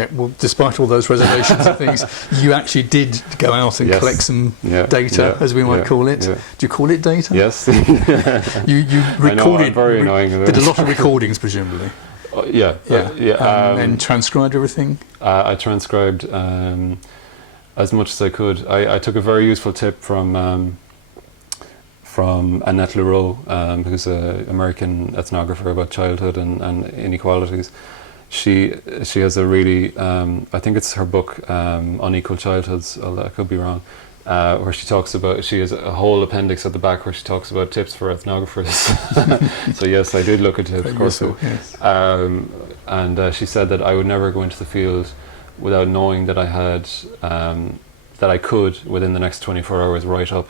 Okay, well, despite all those reservations and things, you actually did go out and collect some data, as we might call it. Yeah. Do you call it data? Yes. you recorded, I'm very annoying. Did a lot of recordings, presumably. And transcribed everything? I transcribed as much as I could. I took a very useful tip from Annette Leroux, who's an American ethnographer about childhood and inequalities. She has a really, I think it's her book, Unequal Childhoods, although I could be wrong, where she talks about, she has a whole appendix at the back where she talks about tips for ethnographers. So yes, I did look into it, of course. Yes. And she said that I would never go into the field without knowing that I had, that I could, within the next 24 hours, write up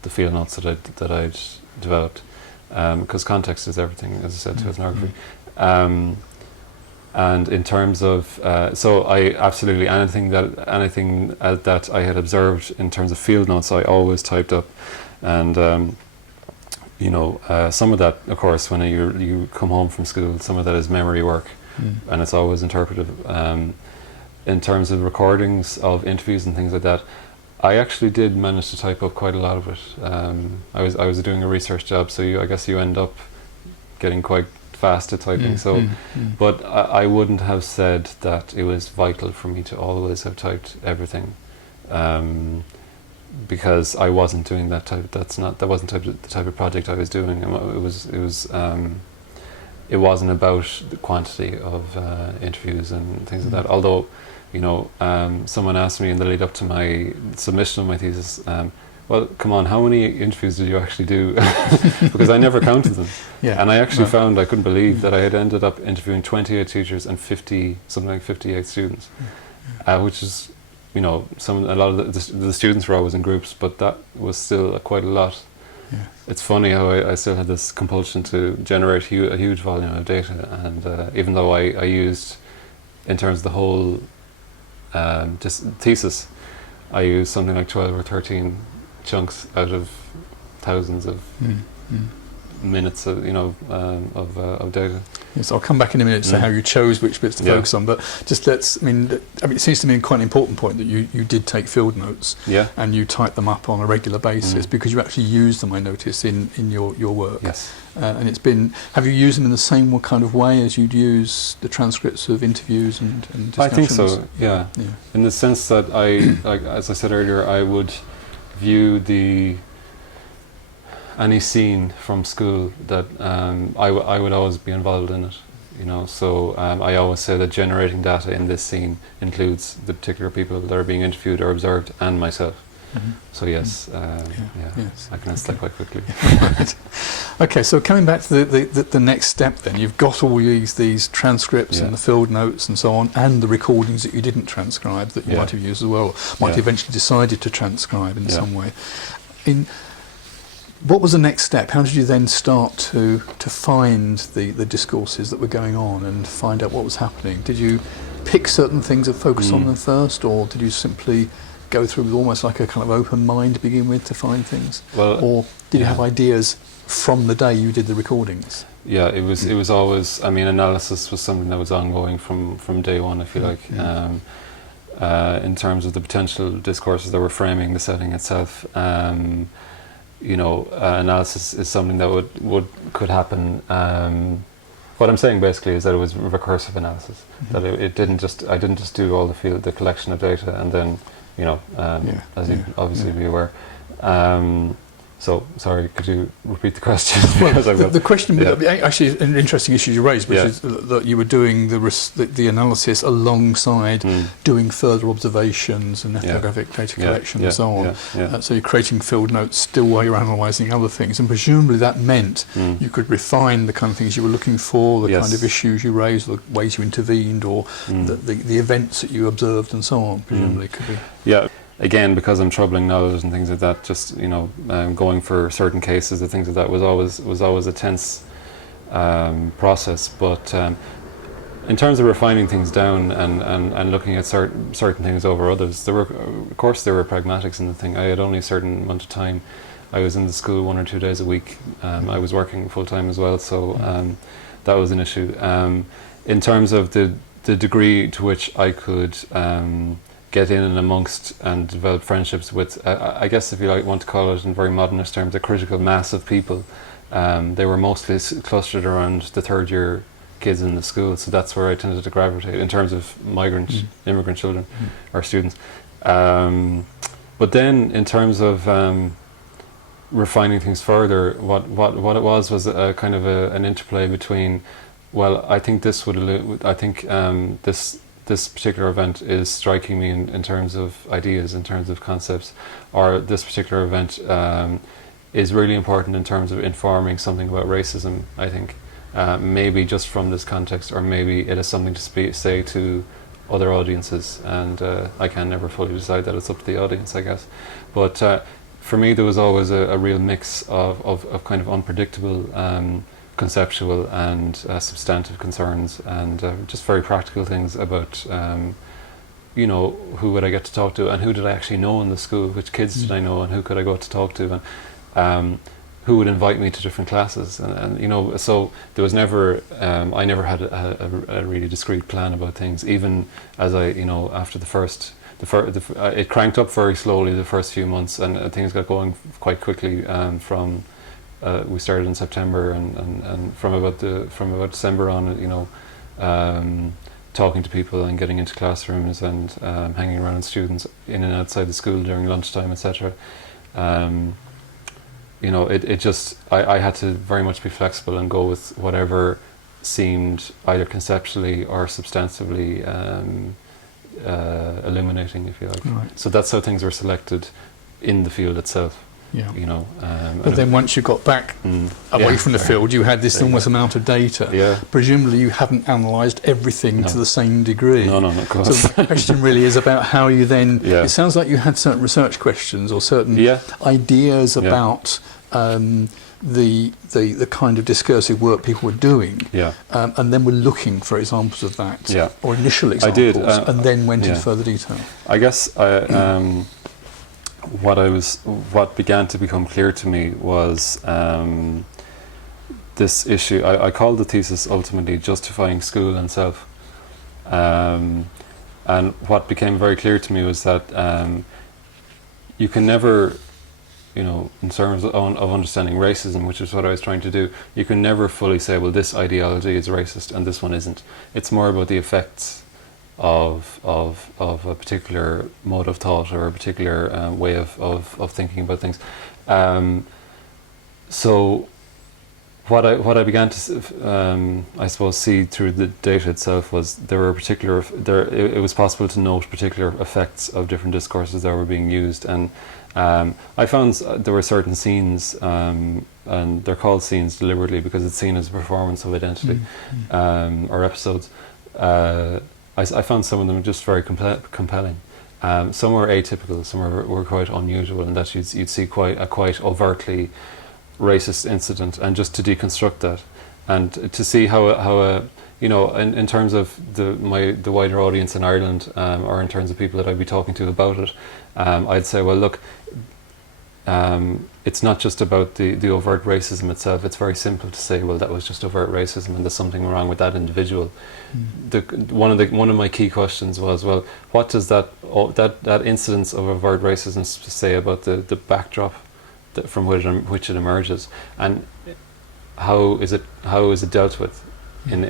the field notes that I'd developed, because context is everything, as I said, to ethnography. And in terms of, so I absolutely, anything that I had observed in terms of field notes, I always typed up. And some of that, of course, when you come home from school, some of that is memory work, and it's always interpretive. In terms of recordings of interviews and things like that, I actually did manage to type up quite a lot of it. I was doing a research job, so I guess you end up getting quite fast at typing. But I wouldn't have said that it was vital for me to always have typed everything, because I wasn't doing that type. That wasn't the type of project I was doing. It wasn't about the quantity of interviews and things like that. Although, someone asked me in the lead up to my submission of my thesis, well, come on, how many interviews did you actually do? Because I never counted them. And I actually found, I couldn't believe that I had ended up interviewing 28 teachers and 58 students, which is, a lot of the students were always in groups, but that was still quite a lot. It's funny how I still had this compulsion to generate a huge volume of data, and even though I used, in terms of the whole thesis, I used something like 12 or 13 chunks out of thousands of minutes of data. Yes, I'll come back in a minute to how you chose which bits to focus on, but just it seems to me quite an important point that you did take field notes and you type them up on a regular basis, because you actually use them, I notice, in your work. Yes. And have you used them in the same kind of way as you'd use the transcripts of interviews and discussions? I think so, yeah. In the sense that as I said earlier, I would view any scene from school that I would always be involved in it, so I always say that generating data in this scene includes the particular people that are being interviewed or observed and myself. So yes, I can answer that quite quickly. Right. Okay, so coming back to the next step then, you've got all these transcripts and the field notes and so on, and the recordings that you didn't transcribe that you might have used as well, might have eventually decided to transcribe in some way. What was the next step? How did you then start to find the discourses that were going on and find out what was happening? Did you pick certain things and focus on them first, or did you simply go through with almost like a kind of open mind to begin with to find things? Or did you have ideas from the day you did the recordings? Yeah, it was always, analysis was something that was ongoing from day one, I feel like. In terms of the potential discourses that were framing the setting itself, analysis is something that could happen. What I'm saying basically is that it was recursive analysis. That I didn't just do all the collection of data and then, as you'd obviously be aware. So, sorry, could you repeat the question? Well, the question, actually, an interesting issue you raised, which is that you were doing the analysis alongside doing further observations and ethnographic data collection and so on. So you're creating field notes still while you're analysing other things, and presumably that meant you could refine the kind of things you were looking for, the kind of issues you raised, the ways you intervened, or the events that you observed and so on, presumably could be. Yeah. Again, because I'm troubling knowledge and things like that, just going for certain cases and things like that was always a tense process. But in terms of refining things down and looking at certain things over others, there were pragmatics in the thing. I had only a certain amount of time. I was in the school 1 or 2 days a week. I was working full time as well, so that was an issue. In terms of the the degree to which I could get in and amongst and develop friendships with, I guess if you want to call it in very modernist terms, a critical mass of people. They were mostly clustered around the third year kids in the school, so that's where I tended to gravitate in terms of migrant, immigrant children or students. But then in terms of refining things further, what it was a kind of an interplay between, well, I think this this particular event is striking me in terms of ideas, in terms of concepts, or this particular event is really important in terms of informing something about racism, I think. Maybe just from this context, or maybe it is something to say to other audiences, and I can never fully decide that. It's up to the audience, I guess. But for me, there was always a real mix of kind of unpredictable conceptual and substantive concerns, and just very practical things about you know, who would I get to talk to, and who did I actually know in the school, which kids did I know, and who could I go to talk to, and who would invite me to different classes, and you know, so there was never I never had a really discrete plan about things, even as I, you know, after it cranked up very slowly the first few months, and things got going quite quickly from we started in September, and from about December on, you know, talking to people and getting into classrooms and hanging around with students in and outside the school during lunchtime, etc. You know, it just, I had to very much be flexible and go with whatever seemed either conceptually or substantively illuminating, if you like. Right. So that's how things were selected in the field itself. Yeah. You know, but then once you got back away from the field, you had this enormous amount of data. Yeah. Presumably you haven't analysed everything to the same degree. No, of course. So the question really is about how you then, Yeah. it sounds like you had certain research questions or certain ideas about the kind of discursive work people were doing, and then were looking for examples of that, or initial examples, I did, and then went into further detail. I guess what began to become clear to me was this issue. I called the thesis ultimately "Justifying School and Self," and what became very clear to me was that you can never, you know, in terms of understanding racism, which is what I was trying to do, you can never fully say, well, this ideology is racist and this one isn't. It's more about the effects of a particular mode of thought or a particular way of thinking about things. So what I began to I suppose see through the data itself was there were it was possible to note particular effects of different discourses that were being used, and I found there were certain scenes, and they're called scenes deliberately because it's seen as a performance of identity, or episodes. I found some of them just very compelling. Some were atypical, some were quite unusual, and that you'd see quite overtly racist incident, and just to deconstruct that, and to see how you know, in terms of the wider audience in Ireland, or in terms of people that I'd be talking to about it, I'd say, well, look, it's not just about the overt racism itself. It's very simple to say, well, that was just overt racism, and there's something wrong with that individual. One of my key questions was, well, what does that incidence of overt racism say about the backdrop from which it emerges, and how is it dealt with in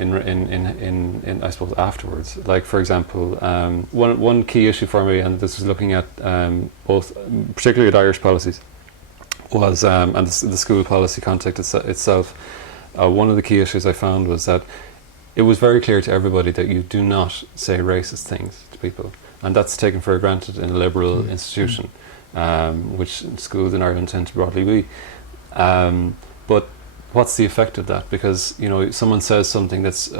I suppose afterwards? Like, for example, one key issue for me, and this was looking at both, particularly at Irish policies, was and the school policy context itself. One of the key issues I found was that it was very clear to everybody that you do not say racist things to people, and that's taken for granted in a liberal institution, which schools in Ireland tend to broadly be. But what's the effect of that? Because, you know, someone says something that's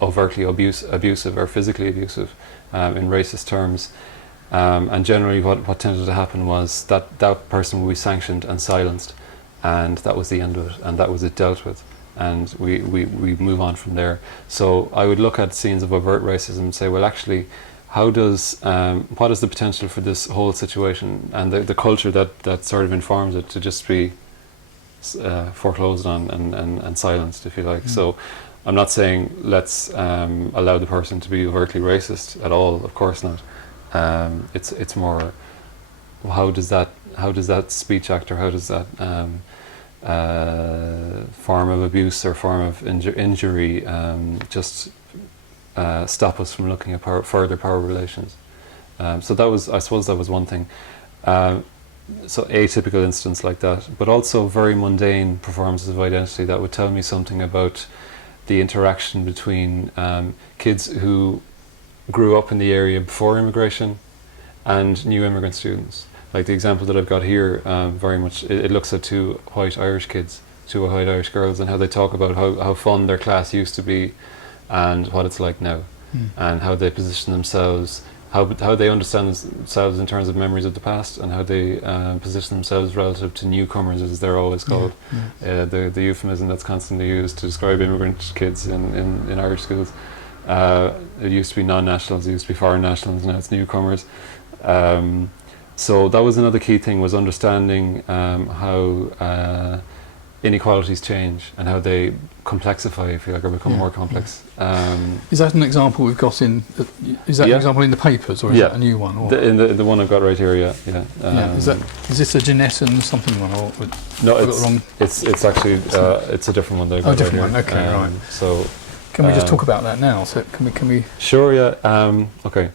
overtly abusive or physically abusive in racist terms, and generally what tended to happen was that person would be sanctioned and silenced, and that was the end of it, and that was it dealt with, and we move on from there. So I would look at scenes of overt racism and say, well, actually, what is the potential for this whole situation and the culture that sort of informs it to just be foreclosed on and silenced, if you like. So I'm not saying let's allow the person to be overtly racist at all. Of course not. It's more how does that speech act, or how does that form of abuse or form of injury just stop us from looking at further power relations. So that was, I suppose, that was one thing. So a typical instance like that, but also very mundane performances of identity that would tell me something about the interaction between kids who grew up in the area before immigration and new immigrant students. Like the example that I've got here, very much, it looks at two white Irish kids, two white Irish girls, and how they talk about how fun their class used to be and what it's like now, and how they position themselves, how they understand themselves in terms of memories of the past, and how they position themselves relative to newcomers, as they're always called. The euphemism that's constantly used to describe immigrant kids in Irish schools. It used to be non-nationals, it used to be foreign nationals, now it's newcomers. So that was another key thing, was understanding how inequalities change and how they complexify, if you like, or become more complex. Is that an example we've got in? Is that an example in the papers, or is that a new one? Or? In the one I've got right here, Is this a Jeanette and something one, or no? It's actually it's a different one that I've got different right one. here. Okay, right. So can we just talk about that now? So can we? Sure. Yeah. Okay.